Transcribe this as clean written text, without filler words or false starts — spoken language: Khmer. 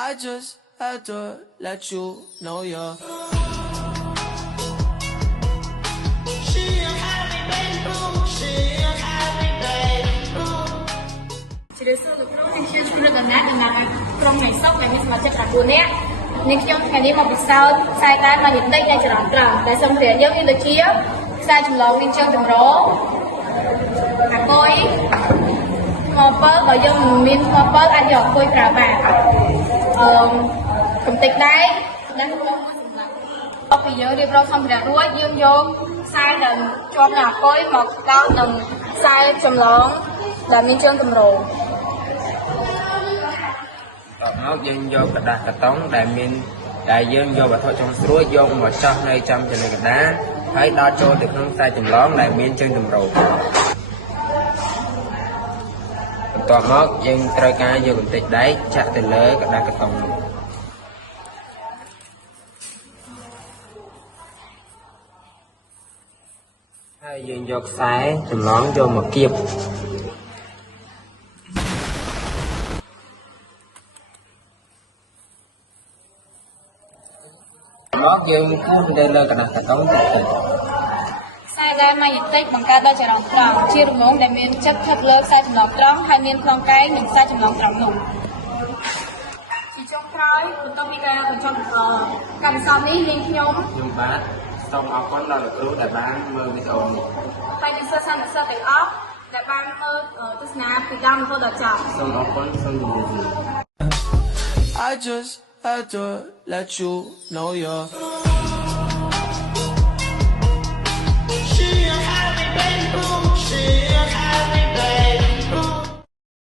I just had to let you know you're. ជារសើរលោកគ្រូខ្ញុំគ្រូកណ្ណាដំណើរក្រុមនៃសុខដែលមានសមាជិក9នាក់នេះខ្ញុំថ្ងៃនេះមកពិសោធន៍ខ្សែតែម៉ាញេទិកនៃចរន្តត្រង់ដែលសូមរៀបយើងមានដូចជាខ្សែចម្លងមានជើងតម្រអាគុយថ្មពិលបើយើងមិនមានថ្មពិលអាចយកអាគុយប្រើបានកំតិចដែរនិងក្នុងមួយសម្រាប់អបពីយើងរៀបរាប់សម្ភារៈរួចយើងយកខ្សែដែលជាប់នៅអាគុយមកដោតនឹងខ្សែចម្លងដែលមានជើងតម្រតមកយើងយកกระดาษកាតុងដែលយើងយកវត្ថុចុងស្រួចយកមកចោះនៅចំចំណុចកណ្ដាលហើយដោតចូលទៅក្នុងខ្សែចម្លងដែលមានជើងតម្រូវបន្ទាប់មកយើងត្រូវការយកកម្ទេចដែកចាក់ទៅលើกระดาษកាតុងនោះហើយយើងយកខ្សែចម្លងយកមកគៀបមកយើងគូសទៅលើกระดาษកាតុងតិចតិចខ្សែដែលម៉ាញេទិកបង្កើតដោយចរន្តត្រង់ជារង្វង់ដែលមានចិត្តថឹកលើខ្សែចម្លងត្រង់ហើយមានខ្លងកែងនិងខ្សែចម្លងត្រង់នោះជាចុងក្រោយបន្ទាប់ពីការបញ្ចប់ការពិសោធន៍នេះយើងខ្ញុំបាទសូមអរគុណដល់លោកគ្រូដែលបានមើលវីដេអូនេះហើយនិស្សិតទាំងអស់ដែលបានមើលទស្សនាពីដើមរហូតដល់ចប់សូមអរគុណសូមជម្រាបលា I just had to let you know you're.